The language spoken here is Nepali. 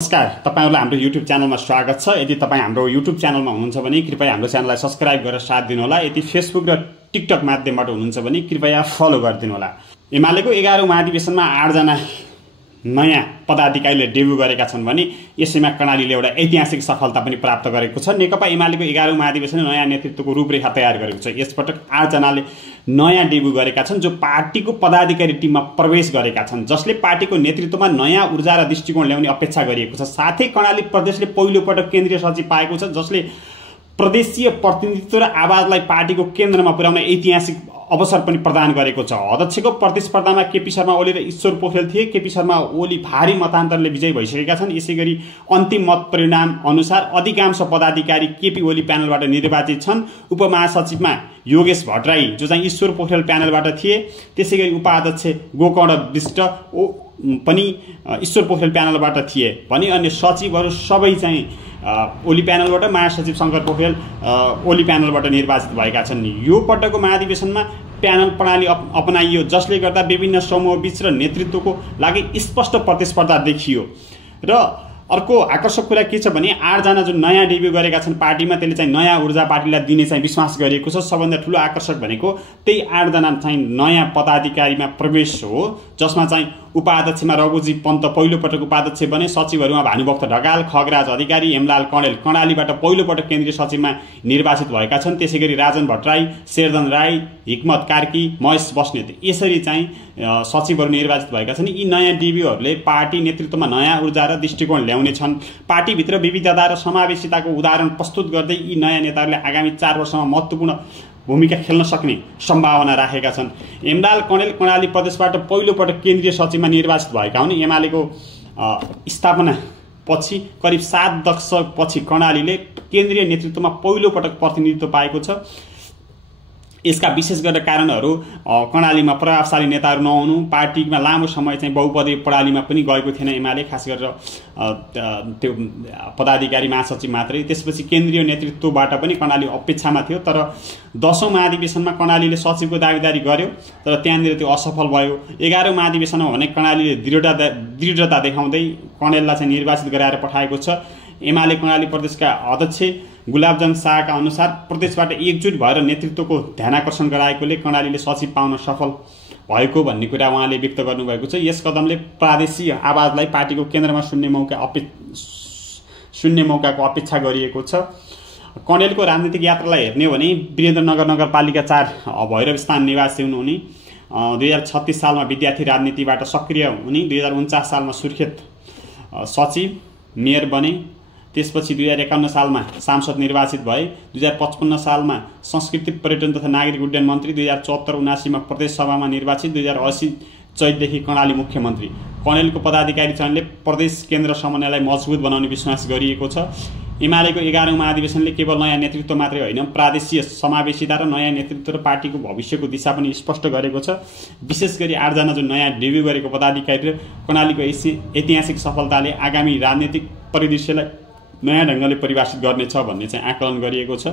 नमस्कार, तपाईहरुलाई हाम्रो YouTube च्यानलमा स्वागत छ। यदि तपाई हाम्रो YouTube च्यानलमा हुनुहुन्छ भने कृपया हाम्रो च्यानललाई सब्स्क्राइब गरेर साथ दिनु होला। यदि Facebook र टिकटक माध्यमबाट हुनुहुन्छ भने कृपया फलो गरिदिनु होला। एमालेको 11औं महाधिवेशनमा 8 जना नयाँ पदाधिकारीले डेब्यु गरेका छन् भने यसैमा कर्णालीले एउटा ऐतिहासिक सफलता पनि प्राप्त गरेको छ। नेकपा एमालेको 11औं महाधिवेशनले नयाँ नेतृत्वको रूपरेखा तयार गरेको छ। यसपटक 8 जनाले नयाँ डेब्यु गरेका छन् जो पार्टीको पदाधिकारी टिममा प्रवेश गरेका छन्, जसले पार्टीको नेतृत्वमा नयाँ ऊर्जा र दृष्टिकोण ल्याउने अपेक्षा गरिएको छ। साथै कर्णाली प्रदेशले पहिलो पटक केन्द्रीय सचिव पाएको छ, जसले प्रदेशीय प्रतिनिधित्व र आवाजलाई पार्टीको केन्द्रमा पुर्याउने ऐतिहासिक अवसर पनि प्रदान गरेको छ। अध्यक्षको प्रतिस्पर्धामा केपी शर्मा ओली र ईश्वर पोखरेल थिए। केपी शर्मा ओली भारी मतान्तरले विजयी भइसकेका छन्। यसैगरी अन्तिम मत परिणाम अनुसार अधिकांश पदाधिकारी केपी ओली प्यानलबाट निर्वाचित छन्। उपमहासचिवमा योगेश भट्टराई जो चाहिँ ईश्वर पोखरेल प्यानलबाट थिए, त्यसैगरी उपाध्यक्ष गोकर्ण विष्ट पनि ईश्वर पोखरेल प्यानलबाट थिए भने अन्य सचिवहरू सबै चाहिँ ओली प्यानलबाट, महासचिव शंकर पोखरेल ओली प्यानलबाट निर्वाचित भएका छन्। यो पटकको महाधिवेशनमा प्यानल प्रणाली अपनाइयो, जसले गर्दा विभिन्न समूहबीच र नेतृत्वको लागि स्पष्ट प्रतिस्पर्धा देखियो। र अर्को आकर्षक कुरा के छ भने 8 जना जो नयाँ डेब्यु गरेका छन् पार्टीमा, त्यसले चाहिँ नयाँ ऊर्जा पार्टीलाई दिने चाहिँ विश्वास गरिएको छ। सबभन्दा ठूलो आकर्षक भनेको त्यही 8 जना चाहिँ नयाँ पदाधिकारीमा प्रवेश हो, जसमा चाहिँ उपाध्यक्षमा रघुजी पन्त पहिलो पटक उपाध्यक्ष बने। सचिवहरूमा भानुभक्त ढकाल, खगराज अधिकारी, हेमलाल कणेल कर्णालीबाट पहिलो पटक केन्द्रीय सचिवमा निर्वाचित भएका छन्। त्यसैगरी राजन भट्टराई, शेरधन राई, हिक्मत कार्की, महेश बस्नेत यसरी चाहिँ सचिवहरू निर्वाचित भएका छन्। यी नयाँ डेब्युहरूले पार्टी नेतृत्वमा नयाँ ऊर्जा र दृष्टिकोण ल्याउने छन्। पार्टीभित्र विविधता र समावेशिताको उदाहरण प्रस्तुत गर्दै यी नयाँ नेताहरूले आगामी 4 वर्षमा महत्त्वपूर्ण भूमिका खेल्न सक्ने सम्भावना राखेका छन्। हेमलाल कणेल कर्णाली प्रदेशबाट पहिलो पटक केन्द्रीय सचिवमा निर्वाचित भएका हुन्। एमालेको स्थापना पछि करिब 7 दशकपछि कर्णालीले केन्द्रीय नेतृत्वमा पहिलो पटक प्रतिनिधित्व पाएको छ। यसका विशेष गरेर कारणहरू कर्णालीमा प्रभावशाली नेताहरू नहुनु, पार्टीमा लामो समय चाहिँ बहुपदीय प्रणालीमा पनि गएको थिएन एमाले, खास गरेर त्यो पदाधिकारी महासचिव मात्रै। त्यसपछि केन्द्रीय नेतृत्वबाट पनि कर्णाली अपेक्षामा थियो, तर 10औं महाधिवेशनमा कर्णालीले सचिवको दावेदारी गर्यो, तर त्यहाँनिर त्यो असफल भयो। 11औं महाधिवेशनमा भने कर्णालीले दृढता देखाउँदै कणेललाई चाहिँ निर्वाचित गराएर पठाएको छ। एमाले कर्णाली प्रदेशका अध्यक्ष गुलाबजंग शाहका अनुसार प्रदेशबाट एकजुट भएर नेतृत्वको ध्यानाकर्षण गराएकोले कर्णालीले सचिव पाउन सफल भएको भन्ने कुरा उहाँले व्यक्त गर्नुभएको छ। यस कदमले प्रादेशिक आवाजलाई पार्टीको केन्द्रमा सुन्ने मौकाको अपेक्षा गरिएको छ। कणेलको राजनीतिक यात्रालाई हेर्ने हो भने वीरेन्द्रनगर नगरपालिका 4 भैरव स्थान निवासी हुनुहुने, 2036 सालमा विद्यार्थी राजनीतिबाट सक्रिय हुने, 2049 सालमा सुर्खेत सचिव मेयर बने। त्यसपछि 2051 सालमा सांसद निर्वाचित भए। 2055 सालमा संस्कृति पर्यटन तथा नागरिक उड्डयन मन्त्री, 2074-79 मा प्रदेश सभामा निर्वाचित, 2080 चैतदेखि कर्णाली मुख्यमन्त्री। कणेलको पदाधिकारी चयनले प्रदेश केन्द्र समन्वयलाई मजबुत बनाउने विश्वास गरिएको छ। एमालेको 11औं महाधिवेशनले केवल नयाँ नेतृत्व मात्रै होइन, प्रादेशिक समावेशिता र नयाँ नेतृत्व र पार्टीको भविष्यको दिशा पनि स्पष्ट गरेको छ। विशेष गरी 8 जना जो नयाँ डेब्यु गरेको पदाधिकारी र कर्णालीको ऐतिहासिक सफलताले आगामी राजनीतिक परिदृश्यलाई नयाँ ढङ्गले परिभाषित गर्नेछ भन्ने चाहिँ आकलन गरिएको छ।